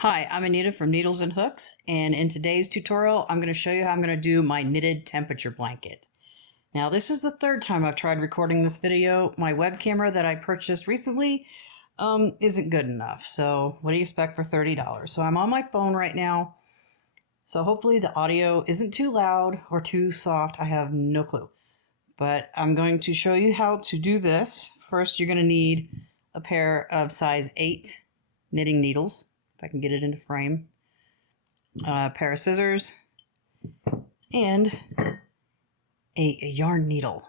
Hi, I'm Anita from Needles and Hooks, and in today's tutorial, I'm going to show you how I'm going to do my knitted temperature blanket. Now, this is the third time I've tried recording this video. My web camera that I purchased recently isn't good enough, so what do you expect for $30? So I'm on my phone right now, so hopefully the audio isn't too loud or too soft. I have no clue, but I'm going to show you how to do this. First, you're going to need a pair of size 8 knitting needles. If I can get it into frame, a pair of scissors, and a yarn needle.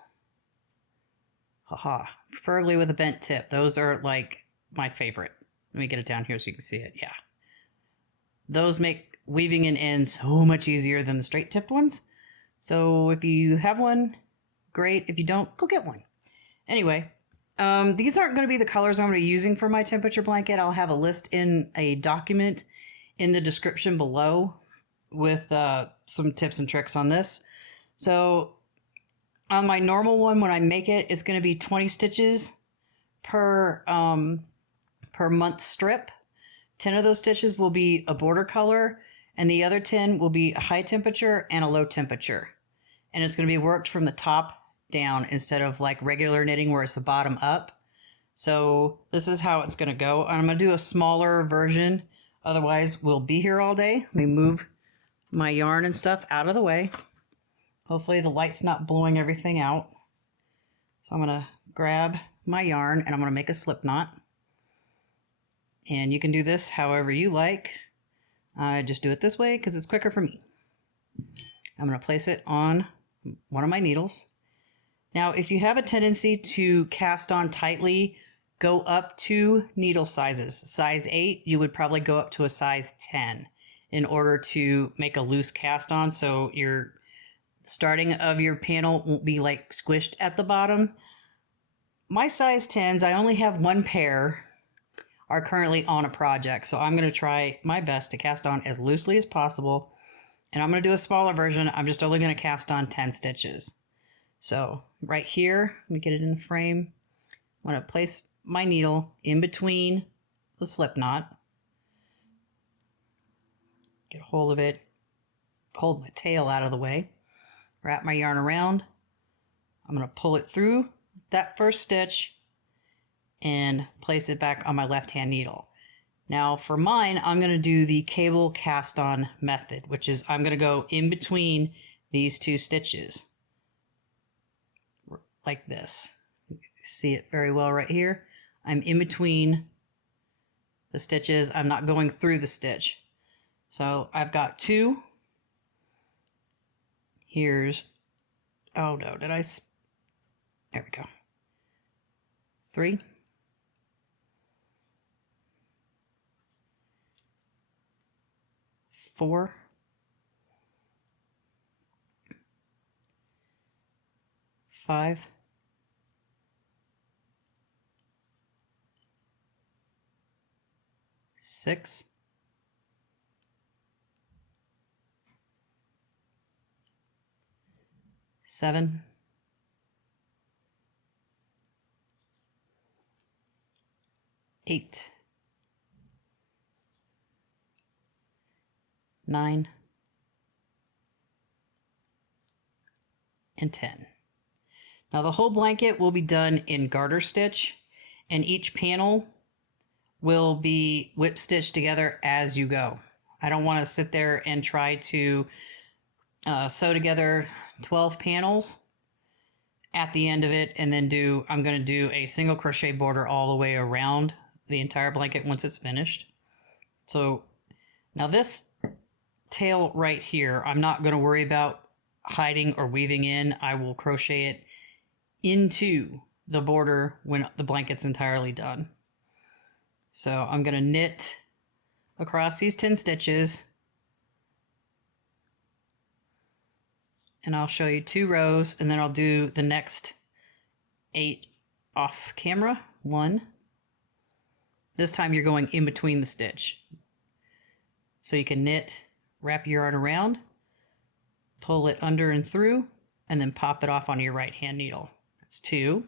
Haha, preferably with a bent tip. Those are like my favorite. Let me get it down here so you can see it. Yeah. Those make weaving in ends so much easier than the straight tipped ones. So if you have one, great. If you don't, go get one. Anyway, these aren't going to be the colors I'm going to be using for my temperature blanket. I'll have a list in a document in the description below with some tips and tricks on this. So on my normal one, when I make it, it's going to be 20 stitches per month strip. 10 of those stitches will be a border color, and the other 10 will be a high temperature and a low temperature. And it's going to be worked from the top down instead of like regular knitting where it's the bottom up. So this is how it's going to go. I'm going to do a smaller version. Otherwise, we'll be here all day. Let me move my yarn and stuff out of the way. Hopefully the light's not blowing everything out. So I'm going to grab my yarn and I'm going to make a slip knot. And you can do this however you like. I just do it this way because it's quicker for me. I'm going to place it on one of my needles. Now, if you have a tendency to cast on tightly, go up 2 needle sizes. Size 8, you would probably go up to a size 10 in order to make a loose cast on, so your starting of your panel won't be like squished at the bottom. My size 10s, I only have one pair, are currently on a project, so I'm going to try my best to cast on as loosely as possible. And I'm going to do a smaller version. I'm just only going to cast on 10 stitches. So right here, let me get it in the frame. I'm going to place my needle in between the slip knot. Get a hold of it. Hold my tail out of the way. Wrap my yarn around. I'm going to pull it through that first stitch and place it back on my left hand needle. Now for mine, I'm going to do the cable cast on method, which is I'm going to go in between these 2 stitches. Like this. You see it very well right here. I'm in between the stitches. I'm not going through the stitch. So I've got 2. Here's, oh no, there we go. 3. 4. 5. 6. 7. 8. 9. And 10. Now the whole blanket will be done in garter stitch, and each panel will be whip stitched together as you go. I don't want to sit there and try to sew together 12 panels at the end of it and then I'm going to do a single crochet border all the way around the entire blanket once it's finished. So now this tail right here, I'm not going to worry about hiding or weaving in. I will crochet it into the border when the blanket's entirely done. So I'm going to knit across these 10 stitches, and I'll show you 2 rows, and then I'll do the next 8 off camera. 1. This time you're going in between the stitch. So you can knit, wrap your yarn around, pull it under and through, and then pop it off on your right hand needle. That's 2,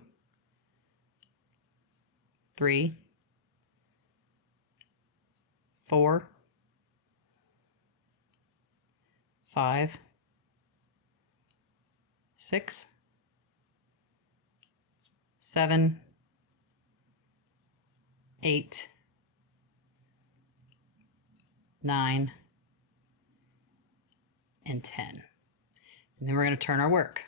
3, 4, 5, 6, 7, 8, 9, and 10. And then we're going to turn our work.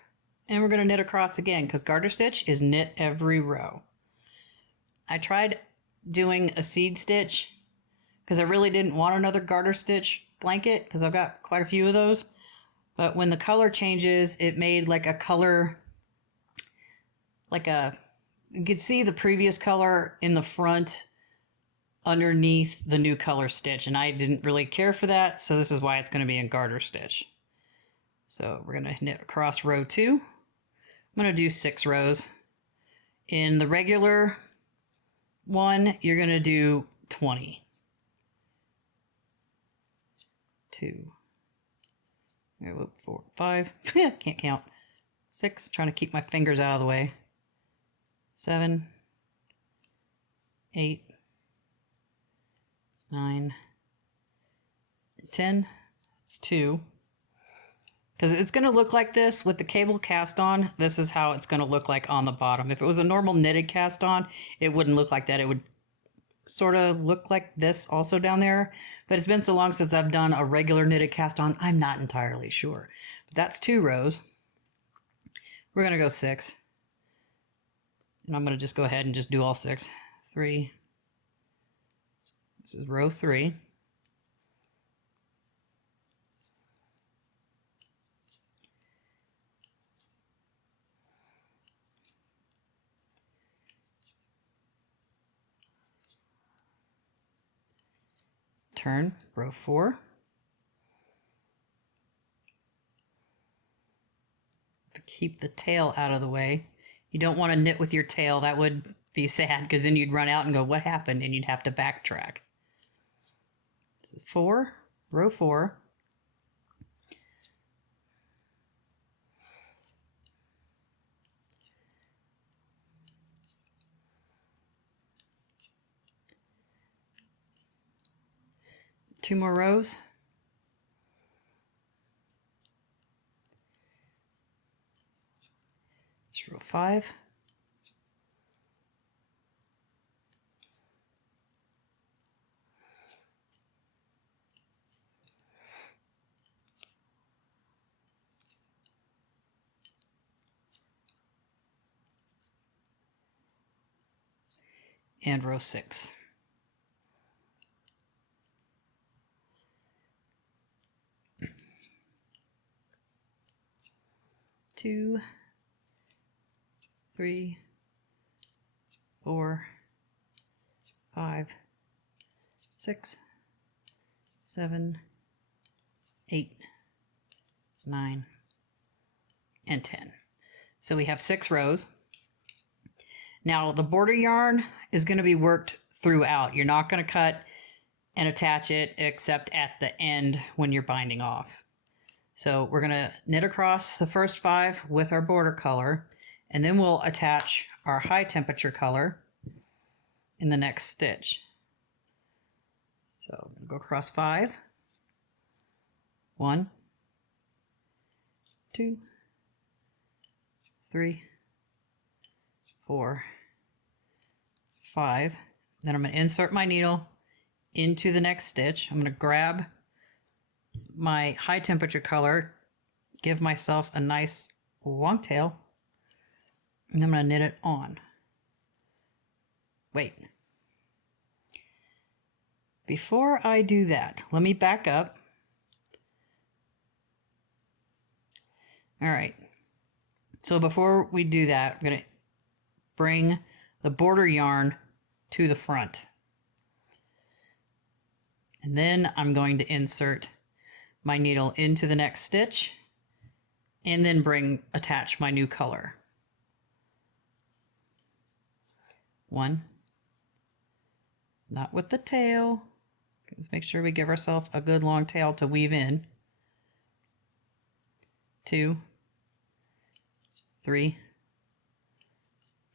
And we're going to knit across again because garter stitch is knit every row. I tried doing a seed stitch because I really didn't want another garter stitch blanket because I've got quite a few of those. But when the color changes, it made like a color, you could see the previous color in the front underneath the new color stitch. And I didn't really care for that. So this is why it's going to be in garter stitch. So we're going to knit across row 2. I'm going to do 6 rows. In the regular one, you're going to do 20. 2, 4, 5, can't count. 6, trying to keep my fingers out of the way. 7, 8, 9, 10. It's 2. Because it's going to look like this with the cable cast on. This is how it's going to look like on the bottom. If it was a normal knitted cast on, it wouldn't look like that. It would sort of look like this also down there. But it's been so long since I've done a regular knitted cast on, I'm not entirely sure. But that's 2 rows. We're going to go 6. And I'm going to just go ahead and just do all 6. 3. This is row 3. Turn, row 4. Keep the tail out of the way. You don't want to knit with your tail. That would be sad because then you'd run out and go, what happened? And you'd have to backtrack. This is 4, row 4. Two more rows. Just row 5. And row 6. Two, 3, 4, 5, 6, 7, 8, 9, and 10. So we have 6 rows. Now the border yarn is going to be worked throughout. You're not going to cut and attach it except at the end when you're binding off. So we're going to knit across the first 5 with our border color, and then we'll attach our high temperature color in the next stitch. So I'm going to go across 5. 1, 2, 3, 4, 5. Then I'm going to insert my needle into the next stitch. I'm going to grab my high temperature color, give myself a nice long tail, and I'm going to knit it on. Wait. Before I do that, let me back up. All right. So before we do that, I'm going to bring the border yarn to the front. And then I'm going to insert my needle into the next stitch and then attach my new color. 1, not with the tail. Let's make sure we give ourselves a good long tail to weave in. 2, 3,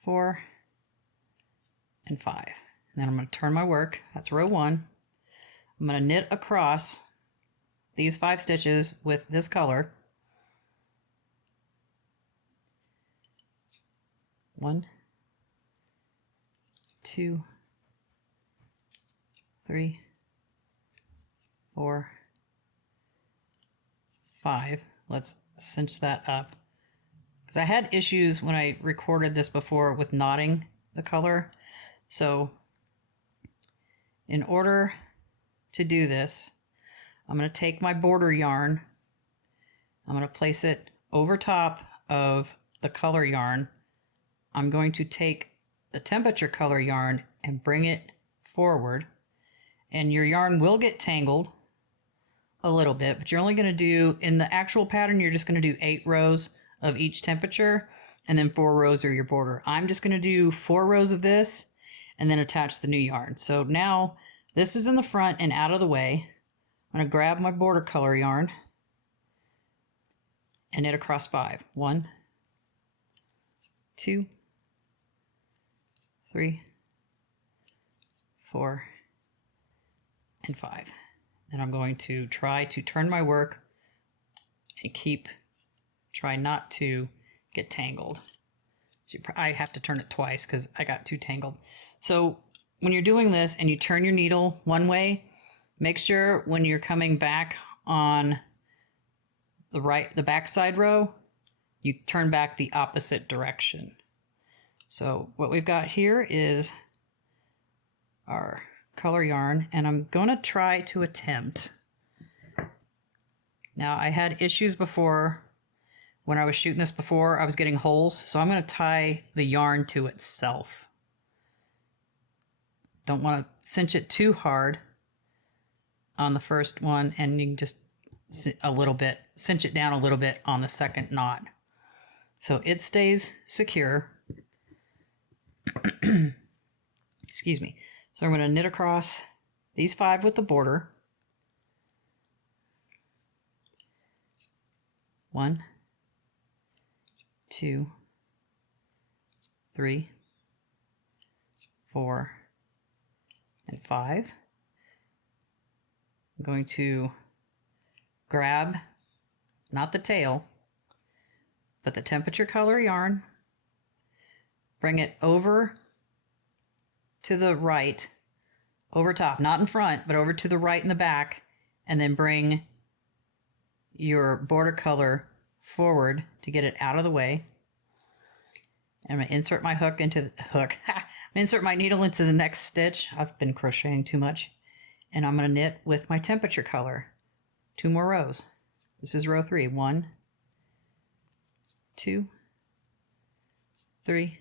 4, and 5. And then I'm going to turn my work. That's row 1. I'm going to knit across these 5 stitches with this color. 1, 2, 3, 4, 5. Let's cinch that up. Because I had issues when I recorded this before with knotting the color. So in order to do this, I'm going to take my border yarn. I'm going to place it over top of the color yarn. I'm going to take the temperature color yarn and bring it forward. And your yarn will get tangled a little bit, but you're only going to do, in the actual pattern, you're just going to do 8 rows of each temperature, and then 4 rows are your border. I'm just going to do 4 rows of this and then attach the new yarn. So now this is in the front and out of the way. I'm going to grab my border color yarn and knit across 5. 1, 2, 3, 4, and 5. Then I'm going to try to turn my work and try not to get tangled. So I have to turn it twice because I got too tangled. So when you're doing this and you turn your needle one way, make sure when you're coming back on the back side row, you turn back the opposite direction. So what we've got here is our color yarn, and I'm going to try to attempt. Now I had issues before when I was shooting this before. I was getting holes, so I'm going to tie the yarn to itself. Don't want to cinch it too hard on the first one, and you can just cinch it down a little bit on the second knot so it stays secure. Excuse me. So I'm going to knit across these 5 with the border. 1, 2, 3, 4, and 5. I'm going to grab, not the tail, but the temperature color yarn, bring it over to the right, over top, not in front, but over to the right and the back, and then bring your border color forward to get it out of the way. And I'm going to insert my hook into the hook. I'm going to insert my needle into the next stitch. I've been crocheting too much. And I'm going to knit with my temperature color. 2 more rows. This is row 3. 1, 2, 3,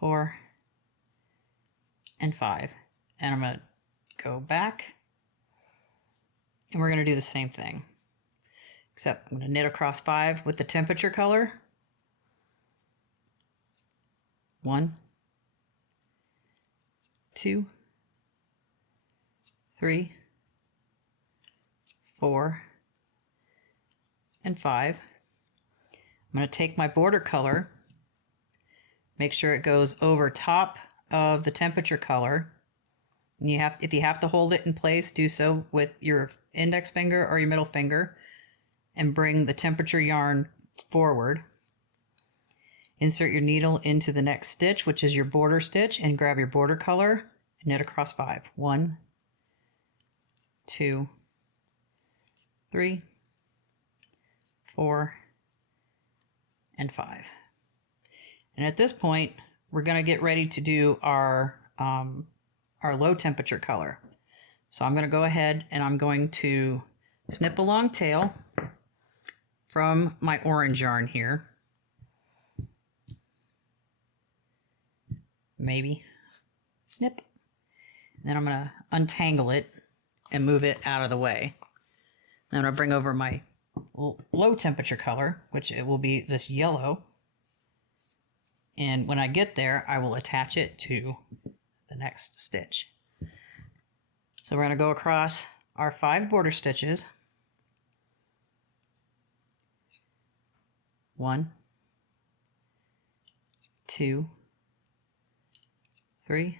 4, and 5. And I'm going to go back, and we're going to do the same thing, except I'm going to knit across 5 with the temperature color. 1, 2, 3, 4, and 5. I'm going to take my border color, make sure it goes over top of the temperature color. And if you have to hold it in place, do so with your index finger or your middle finger, and bring the temperature yarn forward. Insert your needle into the next stitch, which is your border stitch, and grab your border color and knit across 5. 1, 2, 3, 4, and 5. And at this point, we're going to get ready to do our low temperature color. So I'm going to go ahead and I'm going to snip a long tail from my orange yarn here. Maybe. Snip. And then I'm going to untangle it and move it out of the way. Then I'm going to bring over my low temperature color, which it will be this yellow. And when I get there, I will attach it to the next stitch. So we're going to go across our 5 border stitches. 1, 2, 3,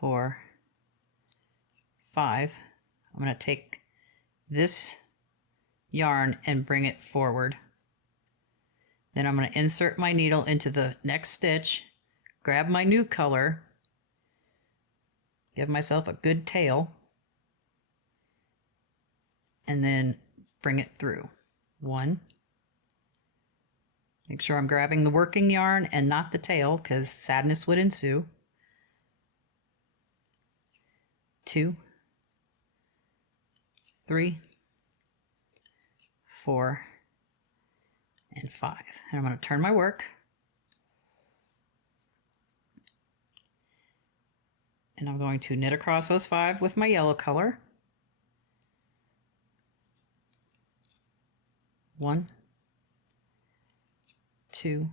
4, 5. I'm going to take this yarn and bring it forward. Then I'm going to insert my needle into the next stitch, grab my new color, give myself a good tail, and then bring it through. 1. Make sure I'm grabbing the working yarn and not the tail, because sadness would ensue. 2, 3, 4, and 5. And I'm going to turn my work. And I'm going to knit across those 5 with my yellow color. 1, 2,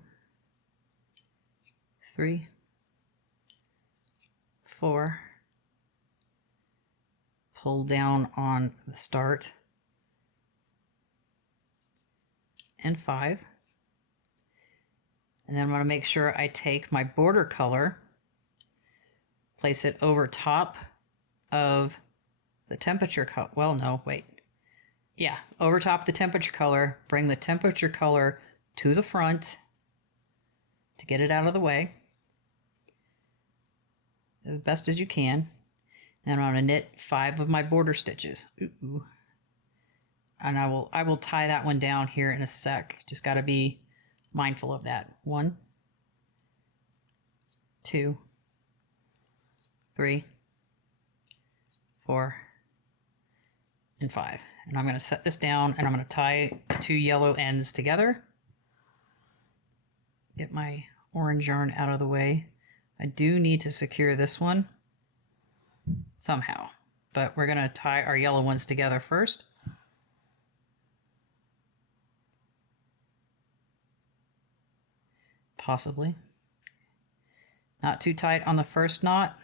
3, 4. Pull down on the start. And 5. And then I'm going to make sure I take my border color, place it over top of the temperature color. Well, no, wait. Yeah, over top the temperature color, bring the temperature color to the front to get it out of the way as best as you can. And I'm going to knit 5 of my border stitches. Ooh. And I will tie that one down here in a sec. Just got to be mindful of that. 1, 2, 3, 4, and 5. And I'm going to set this down and I'm going to tie the 2 yellow ends together. Get my orange yarn out of the way. I do need to secure this one somehow, but we're going to tie our yellow ones together first. Possibly. Not too tight on the first knot,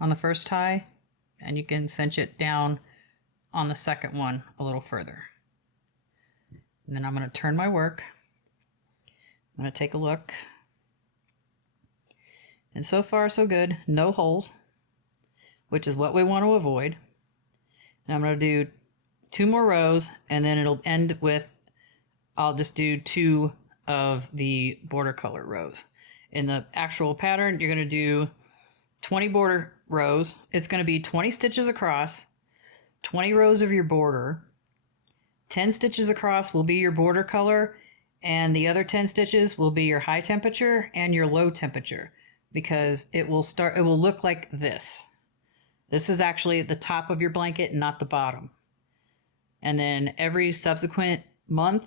on the first tie, and you can cinch it down on the second one a little further. And then I'm going to turn my work. I'm going to take a look. And so far so good. No holes, which is what we want to avoid. And I'm going to do 2 more rows, and then it'll end with, I'll just do 2 of the border color rows. In the actual pattern, you're going to do 20 border rows. It's going to be 20 stitches across, 20 rows of your border, 10 stitches across will be your border color, and the other 10 stitches will be your high temperature and your low temperature, because it will look like this. This is actually the top of your blanket, not the bottom. And then every subsequent month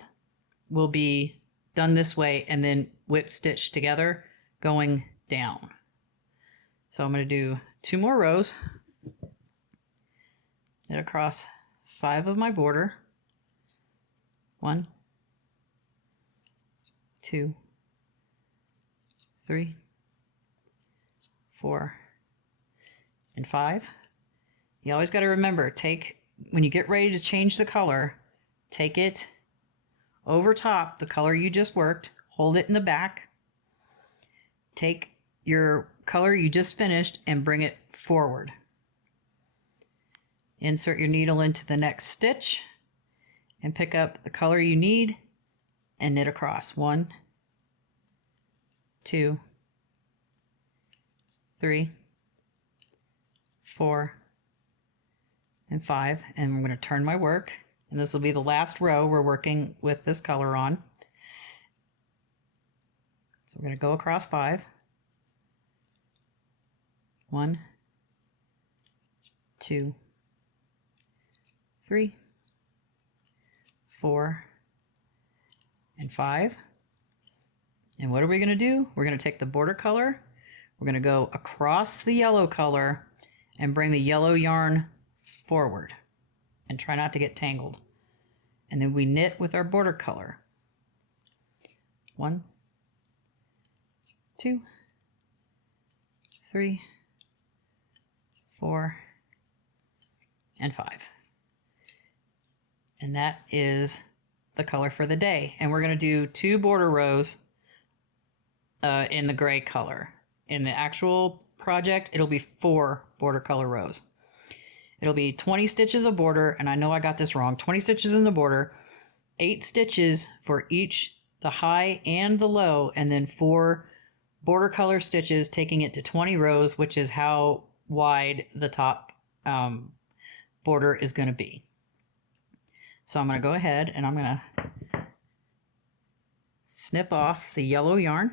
will be done this way, and then whip stitch together going down. So I'm going to do 2 more rows, knit across 5 of my border. 1, 2, 3, 4, and 5. You always got to remember, when you get ready to change the color, take it over top the color you just worked, hold it in the back, take your color you just finished and bring it forward. Insert your needle into the next stitch and pick up the color you need and knit across. 1, 2, 3, 4, and 5. And I'm going to turn my work. And this will be the last row we're working with this color on. So we're going to go across 5. 1, 2, 3, 4, and 5. And what are we going to do? We're going to take the border color. We're going to go across the yellow color and bring the yellow yarn forward. And try not to get tangled. And then we knit with our border color. 1, 2, 3, 4, and 5. And that is the color for the day. And we're going to do 2 border rows in the gray color. In the actual project, it'll be 4 border color rows. It'll be 20 stitches of border, and I know I got this wrong, 20 stitches in the border, 8 stitches for each, the high and the low, and then 4 border color stitches, taking it to 20 rows, which is how wide the top border is going to be. So I'm going to go ahead and I'm going to snip off the yellow yarn,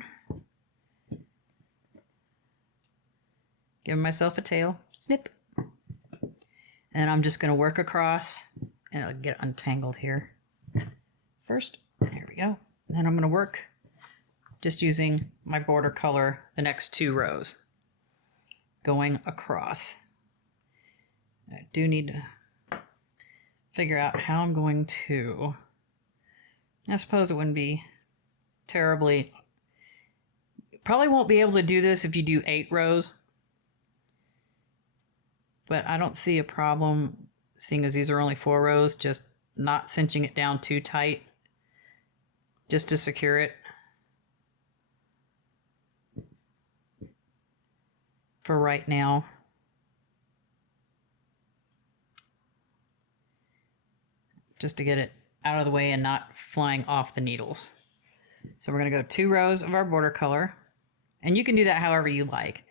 give myself a tail, snip, and I'm just going to work across, and I'll get untangled here first. There we go. Then I'm going to work just using my border color the next 2 rows, going across. I do need to figure out how I'm going to, I suppose it wouldn't be terribly, probably won't be able to do this if you do 8 rows, but I don't see a problem, seeing as these are only 4 rows, just not cinching it down too tight just to secure it for right now. Just to get it out of the way and not flying off the needles. So we're going to go 2 rows of our border color, and you can do that however you like.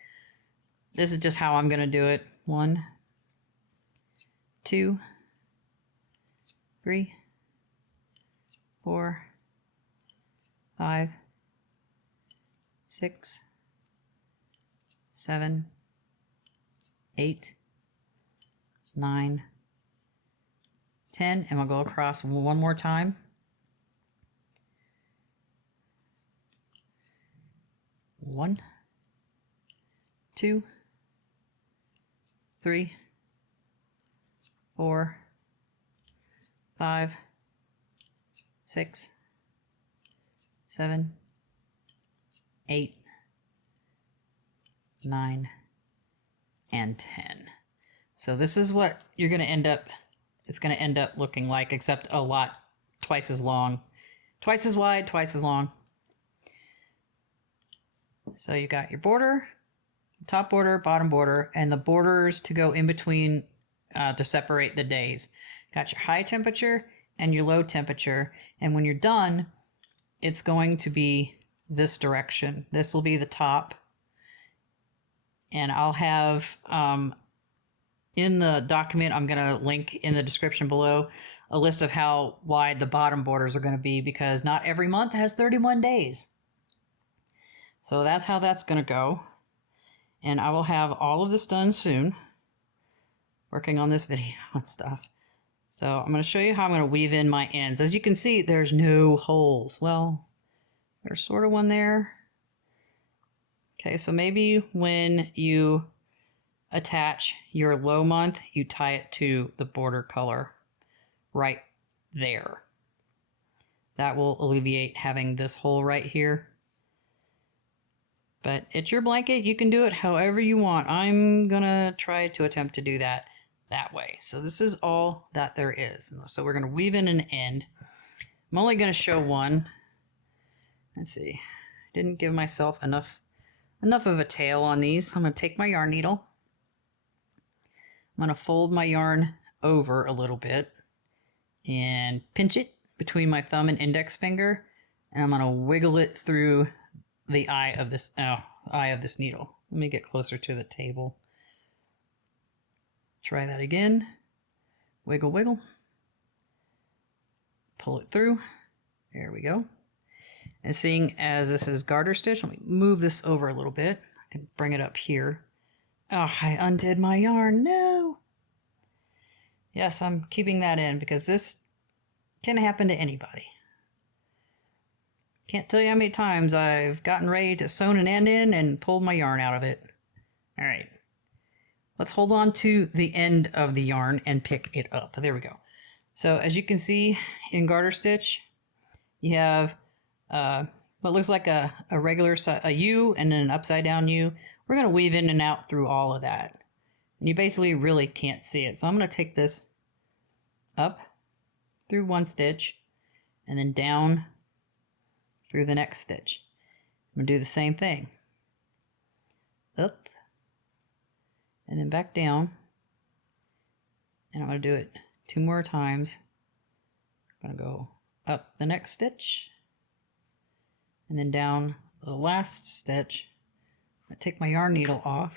This is just how I'm going to do it. 1, 2, 3, 4, 5, 6, 7, 8, 9, 10, and we'll go across one more time. 1, 2, 3, 4, 5, 6, 7, 8, 9, and 10. So this is what you're going to end up, it's going to end up looking like, except a lot twice as long, twice as wide, twice as long. So you got your border, top border, bottom border, and the borders to go in between to separate the days. Got your high temperature and your low temperature, and when you're done, it's going to be this direction. This will be the top, and I'll have in the document, I'm going to link in the description below a list of how wide the bottom borders are going to be, because not every month has 31 days. So that's how that's going to go. And I will have all of this done soon, working on this video and stuff. So I'm going to show you how I'm going to weave in my ends. As you can see, there's no holes. Well, there's sort of one there. Okay, so maybe when you attach your low month, you tie it to the border color right there. That will alleviate having this hole right here. But it's your blanket. You can do it however you want. I'm gonna try to attempt to do that way. So this is all that there is. So we're gonna weave in an end. I'm only gonna show one. Let's see. Didn't give myself enough of a tail on these. I'm gonna take my yarn needle. I'm gonna fold my yarn over a little bit and pinch it between my thumb and index finger, and I'm gonna wiggle it through the eye of this needle. Let me get closer to the table. Try that again. Wiggle, wiggle. Pull it through. There we go. And seeing as this is garter stitch, let me move this over a little bit. I can bring it up here. Oh, I undid my yarn. No. Yes, I'm keeping that in because this can happen to anybody. Can't tell you how many times I've gotten ready to sew an end in and pulled my yarn out of it. All right. Let's hold on to the end of the yarn and pick it up. There we go. So as you can see in garter stitch, you have what looks like a regular a U and then an upside down U. We're going to weave in and out through all of that. And you basically really can't see it. So I'm going to take this up through one stitch and then down through the next stitch. I'm going to do the same thing. Up and then back down And I'm going to do it 2 more times. I'm going to go up the next stitch and then down the last stitch. I'm going to take my yarn needle off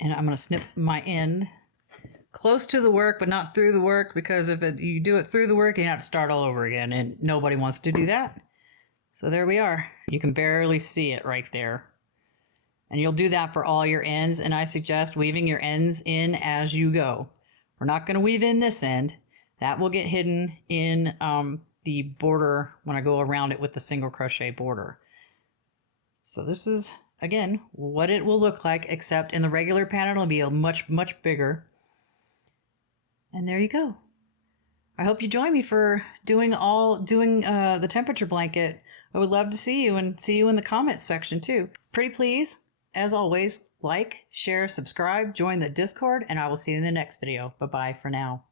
and I'm going to snip my end close to the work but not through the work, because if you do it through the work you have to start all over again and nobody wants to do that. So there we are. You can barely see it right there. And you'll do that for all your ends, and I suggest weaving your ends in as you go. We're not going to weave in this end. That will get hidden in the border when I go around it with the single crochet border. So this is, again, what it will look like, except in the regular pattern it'll be a much bigger. And there you go. I hope you join me for doing the temperature blanket. I would love to see you, and see you in the comments section too. Pretty please, as always, like, share, subscribe, join the Discord, and I will see you in the next video. Bye-bye for now.